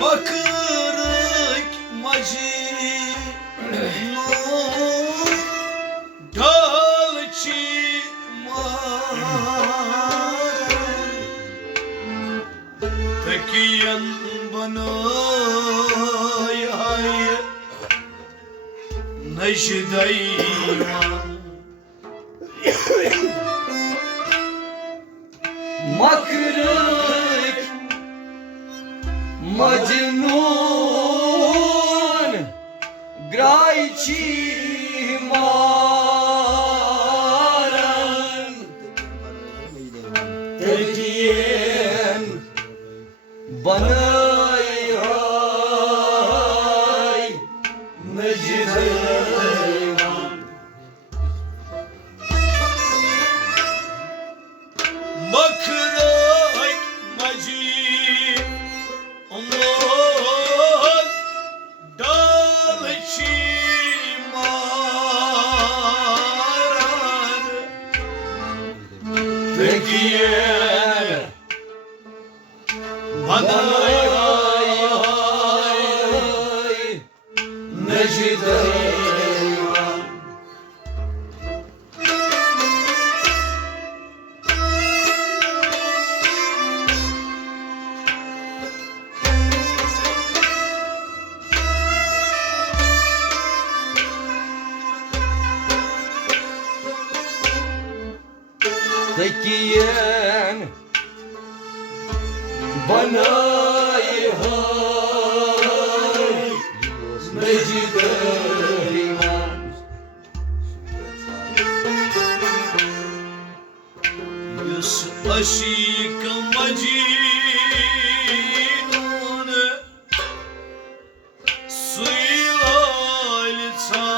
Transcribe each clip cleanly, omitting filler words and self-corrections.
bakırık Macnun dalçi mare tekiyen bana hay necdeyman Makrık Macnun grajci maran tekiyen bana hay necdeyman bakırık Macnun dalçi maran tekiyen bana hay necdeyman tekiyen bana hay necdeyman yüz aşık Macnun suyla lisan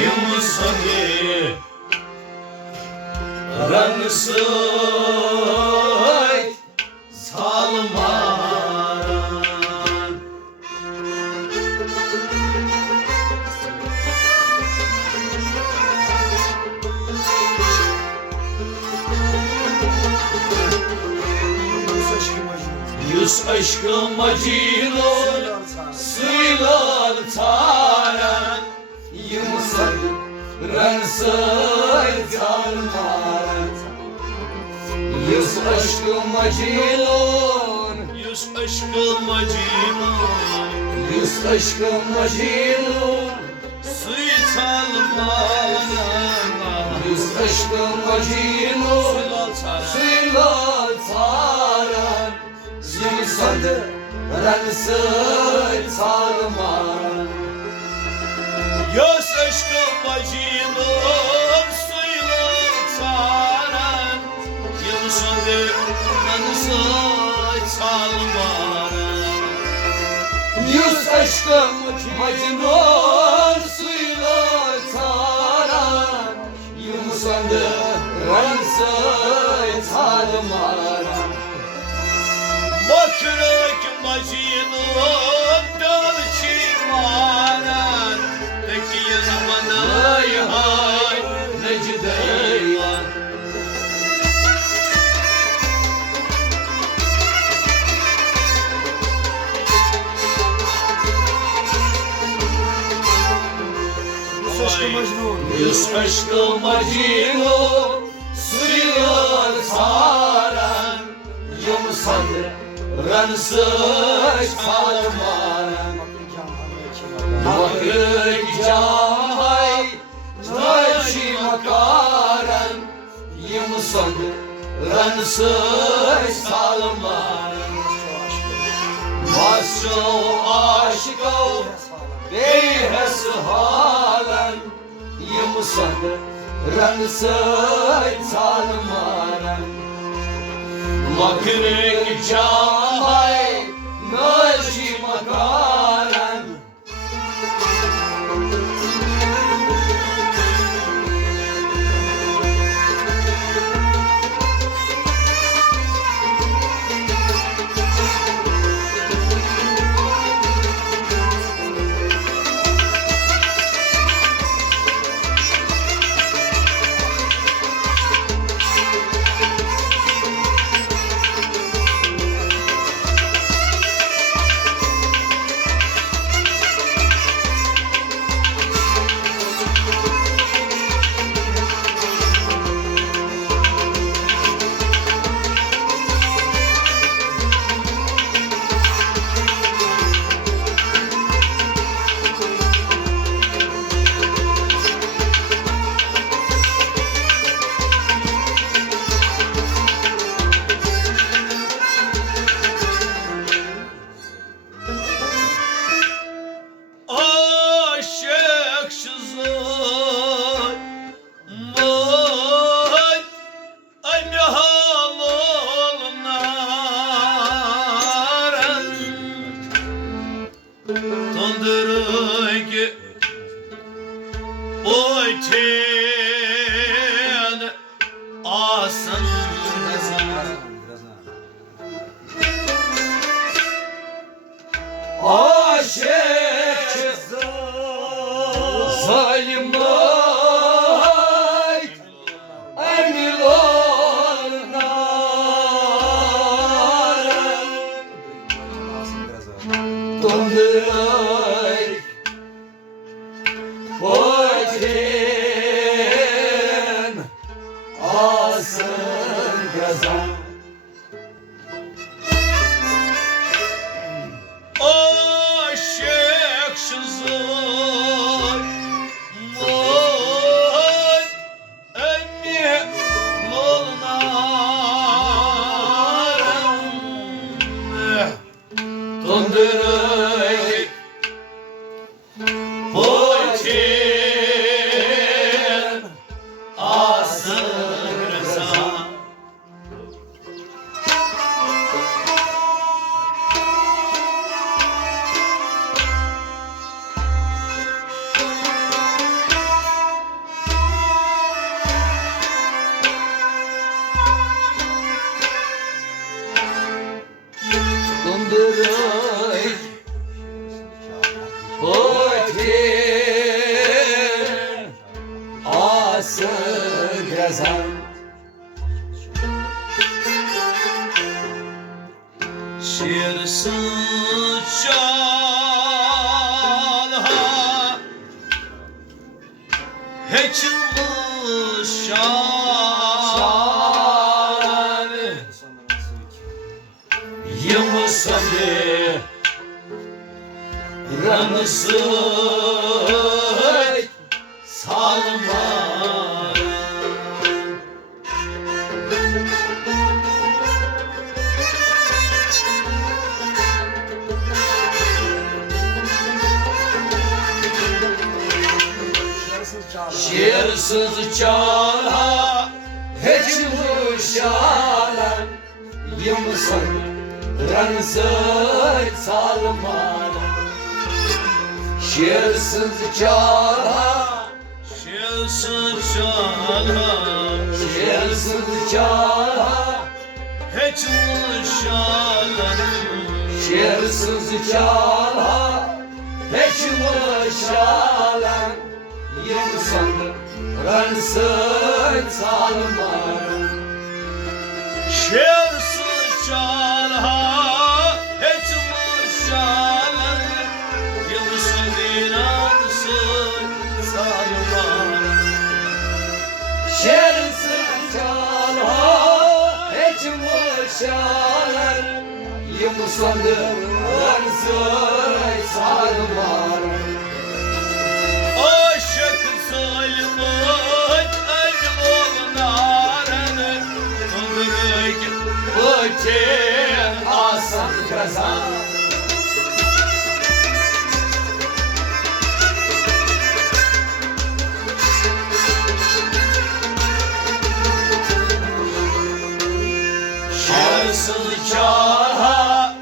yımsadı ransıt salmaran yüz aşkı Macnun suyla taran yımsadı ransıt salmaran yüz aşkı Macnun yüz aşkı Macnun yüz aşkı Macnun suyu salmaran yüz aşkı Macnun suyla taran yımsadı ransıt salmaran yüz aşkı Macnun suyla taran yımsadı ransıt salmaran yüz aşkı Macnun suyla taran yımsadı ransıt salmaran bakırık Macnun dalçi maran tekiyen bana hay necdeyman yüz aşkı Macnun suyla taran yımsadı ransıt salmaran bakırık cay necdeyman makaran yımsadı ransıt salmaran Masço aşıko beyhes halen yımsadı ransıt salmaran Makırık cay naci makaran gazan. Aşıksızın mut emmi molnarım Donduruk Poçin asın rızan Donduruk Poçin asın gazan. Şiirsız çalha Heçilmiş şan Yımısandı Ranısı salma Şiirsız çalha Heçilmiş alan yımsın ranzıt salmalı. Şiirsız çala, Şiirsız çalha şiirsız çala, Heçilmiş şan şiirsız çala, heçilmiş alan yımsın ranzıt salmalı. Şiirsız çalha Heçilmiş şan Yılsın inansın sarılar Şiirsız çala, heçilmiş alan yımsın ranzıt salmalı. Aşık sayılır el olnarını Ömrük Poçin asın gazan. Şiirsız çalha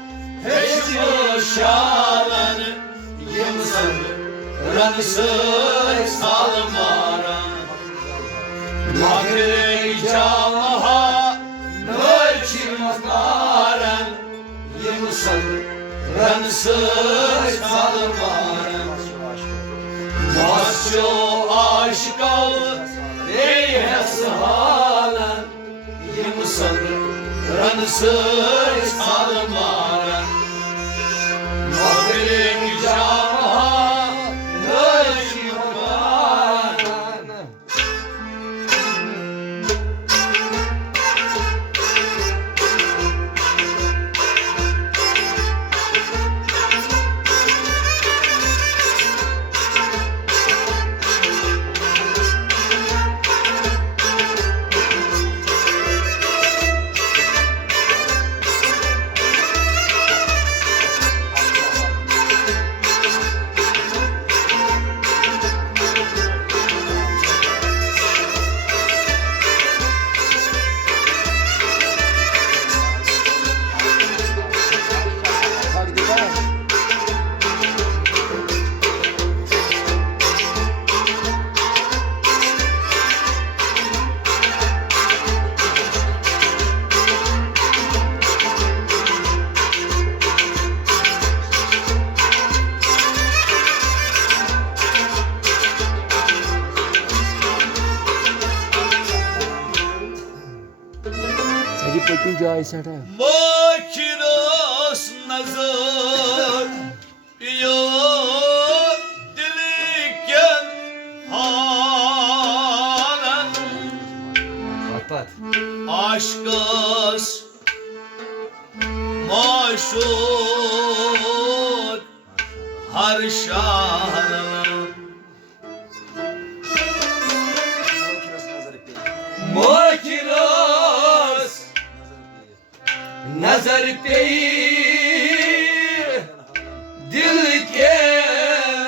Heçilmiş şalanı Yımsın Ranısı salmara Makrey çalha nölçim maren. Yımsın Ranısı salmara Masço aşkav neyhesi halen. Yımsın Ranısı salmara Makrey çalha nölçim maren. Peki caizsene. Makinas nazar Yok dilikken halen Pat pat. Aşka maşuk harşanan Makinas nazar değil dil ke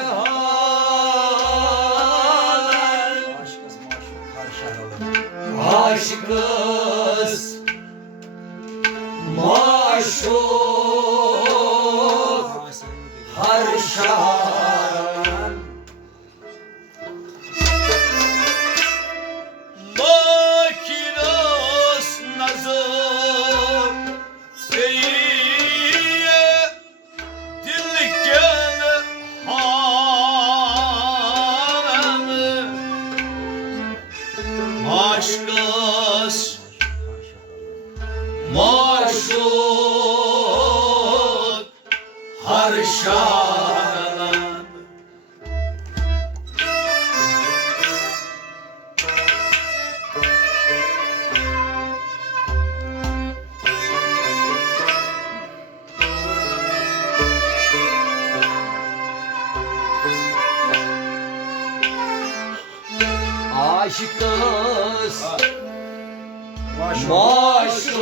halan aşkız maşuk harşanan makinas nazar eyle dilken hanımı aşkız maşuk harşanan aşkız maşuk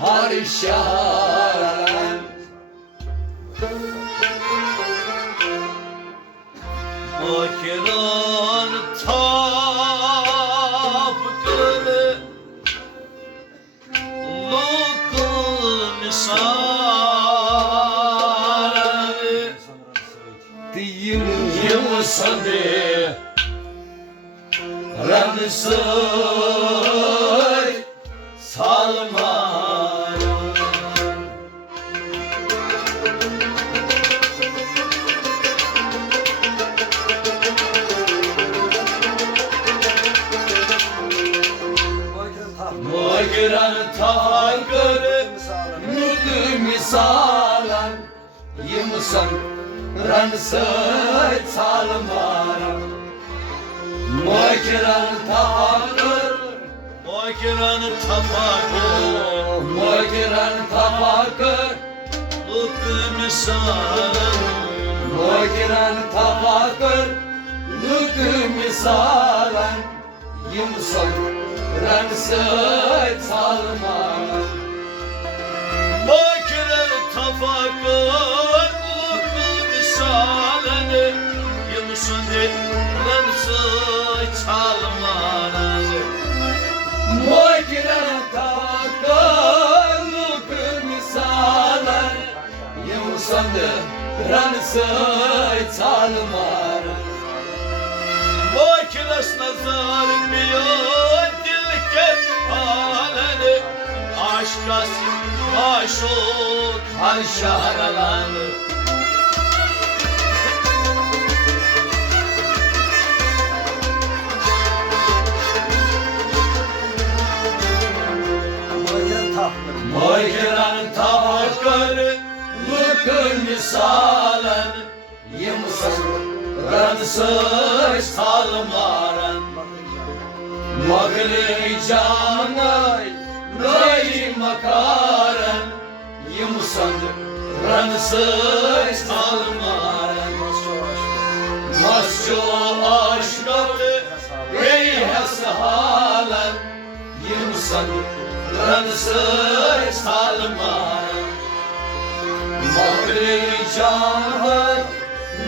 harşalan Makinan tapkını Lukun misali diyim Yımsadı Ramsır Salman Magiran takır nudu misalan yımsan ransay salmaran Magiran takır Magiran tapakır Magiran tapakır Lukun misalın Magiran tapakır nudu misalan yımsan ransay salmaran Makiren tafakır Lukun misalın Yımsındı Ramsır Salman Magiran tapakır nudu misalan yımsan ransay salmaran Makinas nazar biyo dilken aleni Aşkas maşuk harşaralanı Magiran tapakır Lukun misalen yımsan Ransız salmaran Magri canay Rayı makaran yımsan Ransız salmaran Masço aşkatı Beyhas halen yımsan Ransız salmaran Magri canay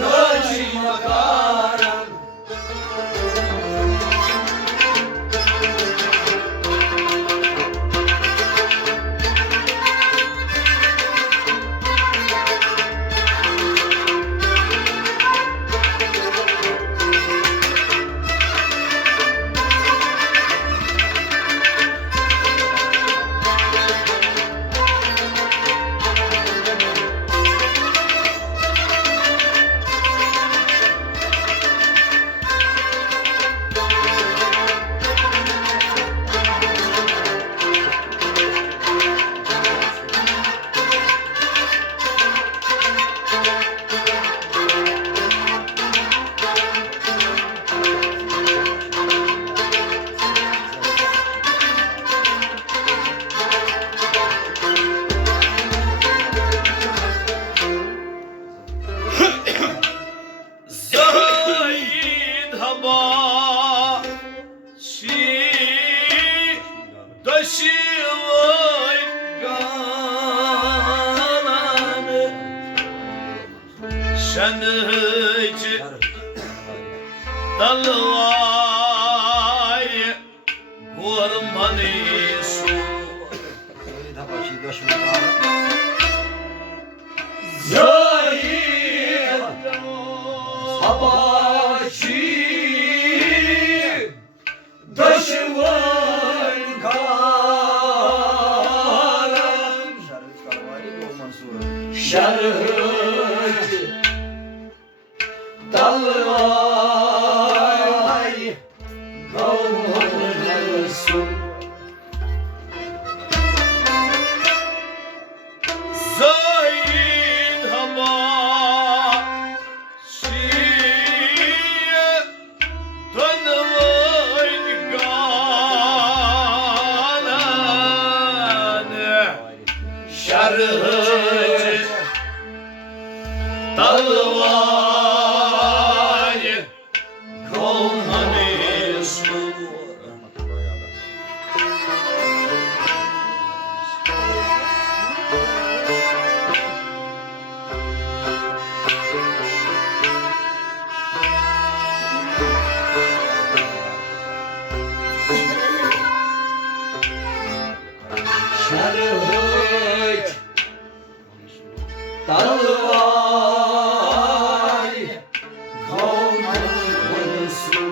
Rayı makaran şarıcı dalvay kurbanı su Zahid Habaşi Daşıvan karam Şarıcı dalvay kavmanı su Zahid Habaşi Dönmeyin galanı Şarıcı dalvay kavmanı su Şarık dalvay kavmanı su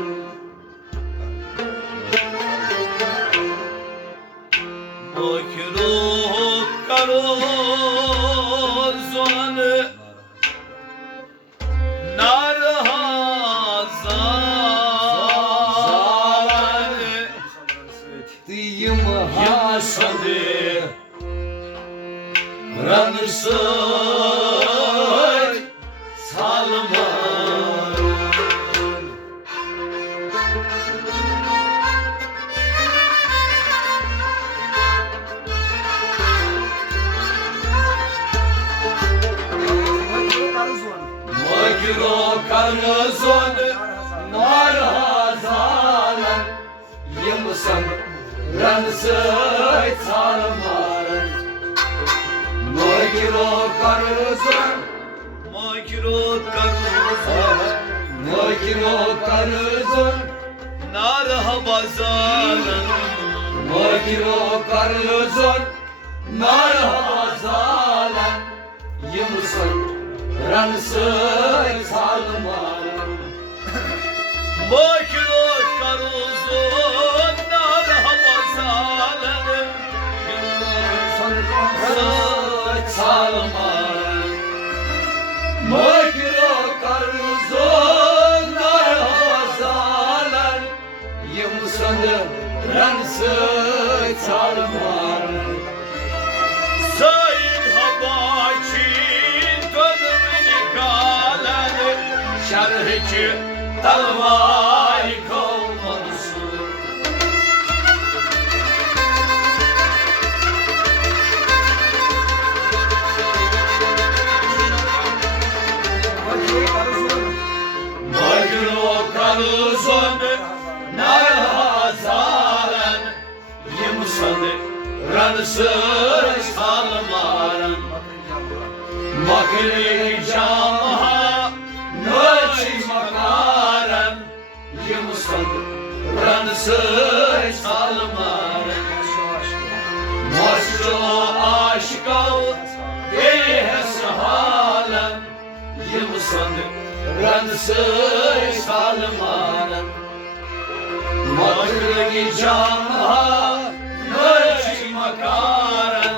Bakırık karozanı nar hazanı Dıyım Yasadı Ranırsın salman Makro karnızon nar hazalan Yımsan ransı salmarın Nogiro karızın Makro karnızon Nogiro karızın nar hazalan Nogiro karızın nar hazalan Yımsan ransı salmarın Makro karnızon nar hazalan salmarın Makro karızın nar hazalan Yımsan ransı salmarın Zahid Habaşi dönmeyin galanı Şarıcı dalvay kavmanı su Makro karuzon nar hazalan Yımsan ranısı salmarın Makri camaha nöçi makaran Yımsan ranısı salmarın Maşru aşkav behes halen Yımsan ranısı salmarın Makri camaha nöçi makaran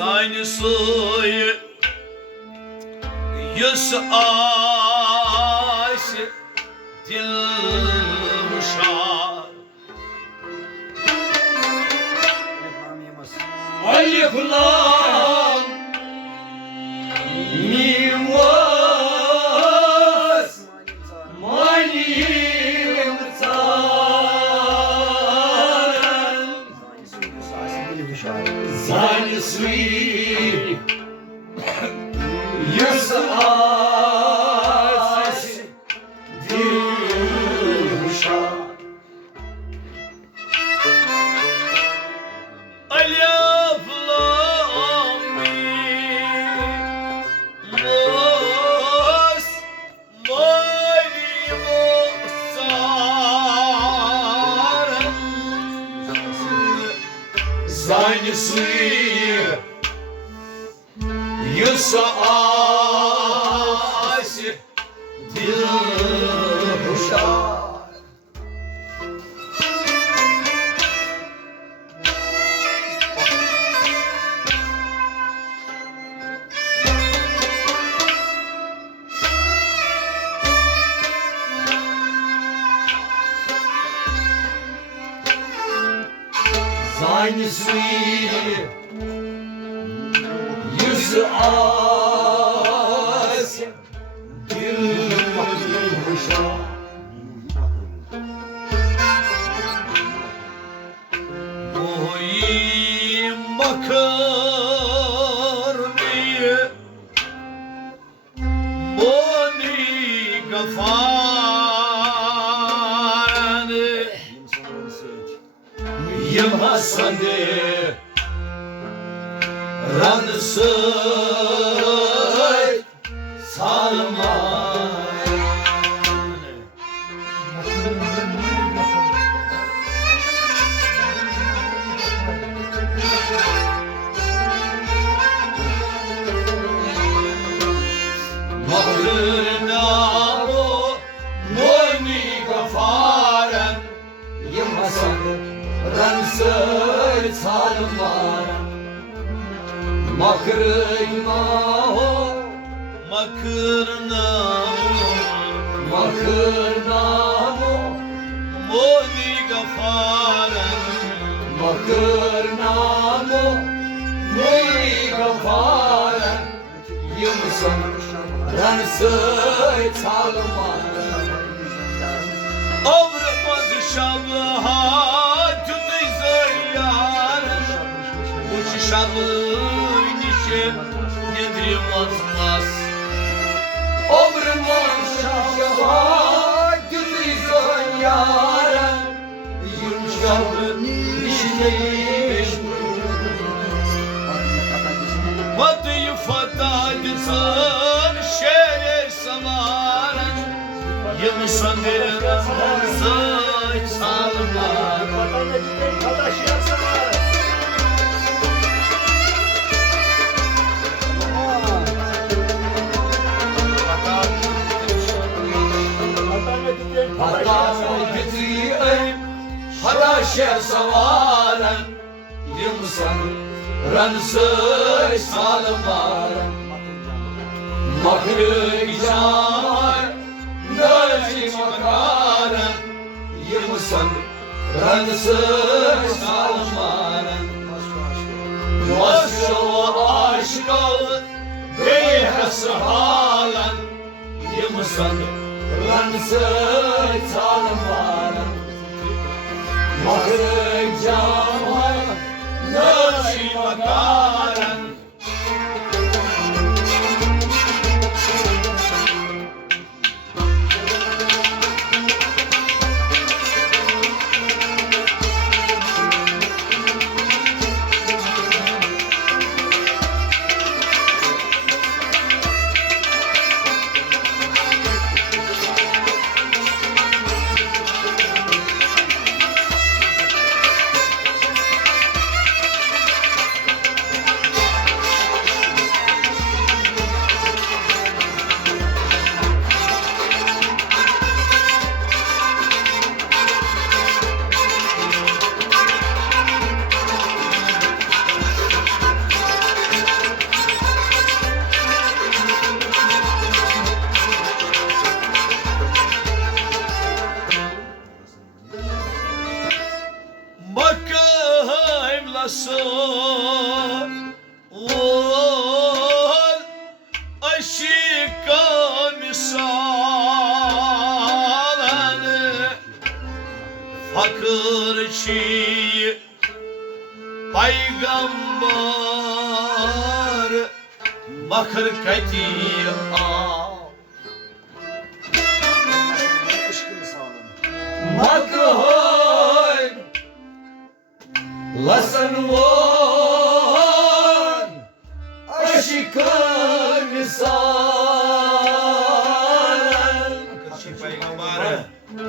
seine suyu yüz aşı dilmuşar Aliflam Mim Was Malim Zaren Seine Sweet Yüz aşı dilmuşar Seine Sweet Yüz aşı dilmuşar Seine Sweet Yüz aşı dilmuşar Boyum bakır diye Boni gafanı Yılmasandı Ranısı Salman Mahrinamu Moni gafaren Yılmasandı Ranısı Salman Makrinamu Makrinamu Moni gafaren Makrinamu Muni gafaren Yımsan Ransı Salman Avrupa'zı şabha tümüzü yarın Uçuşalım nişe nedrim azmaz Ömrümün şahşaha Gündüzün yaren Yürmüşkanlı işleyiş Batıyı fatadısın şehre samarın Yılmışan derazı çalmar Hatta gideyim Hada şer savaren Yımsan Ransı salmarın Makrı icamay Nöci makarın Yımsan Ransı salmarın Maşallah aşık ol Beyhası halen Yılmışan Ransı salmarın Makrı icamay Nöci makaren aşika misalanı fakir çiğ peygamber bakır katiya Makhoy Lasan von Aşıkın misalan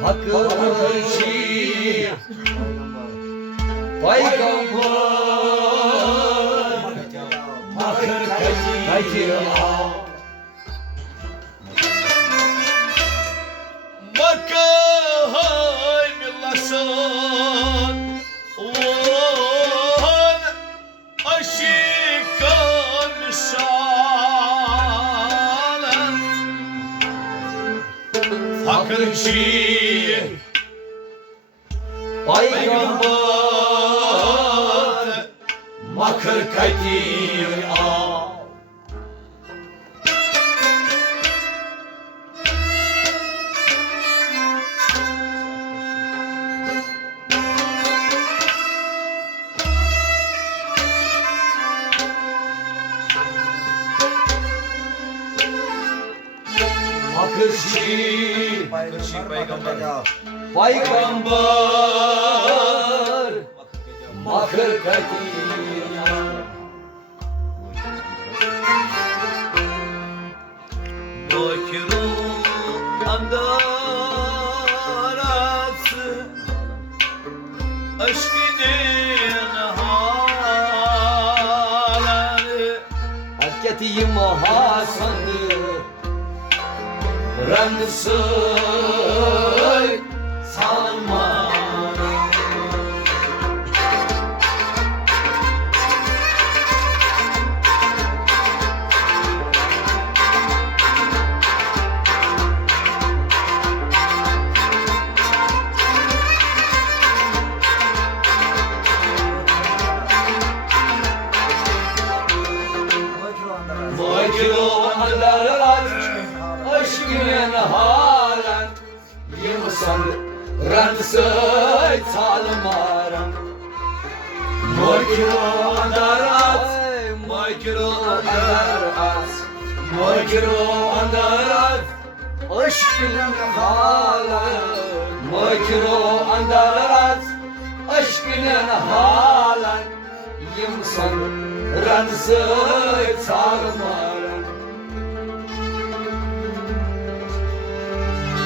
Hakkı çiğ Peygamber Bakır katiya Bakay millasan Wan aşika misalan fakir çiğ Peygamber Bakır katiya Bakır çiğ Peygamber Bakır katiya Bakiru andarası aşkının halanı Hakikatiyim Hasan'dı Ramsıy Salman Vacilo andarat aşkının halen Yımsan ransıy salmaran Vacilo andarat Vacilo andarat Vacilo andarat aşkının halen Vacilo andarat aşkının halen Yımsan ransıy salmaran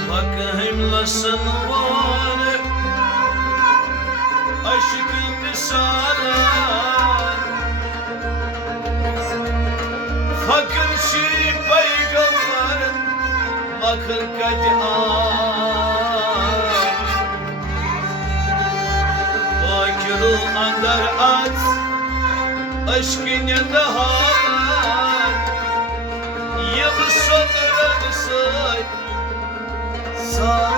Bakayım lasın var aşkın misalan fakir çiğ peygamberin bakır katiya Bakiru andar at aşkın yandahan yılı sonranısı sağ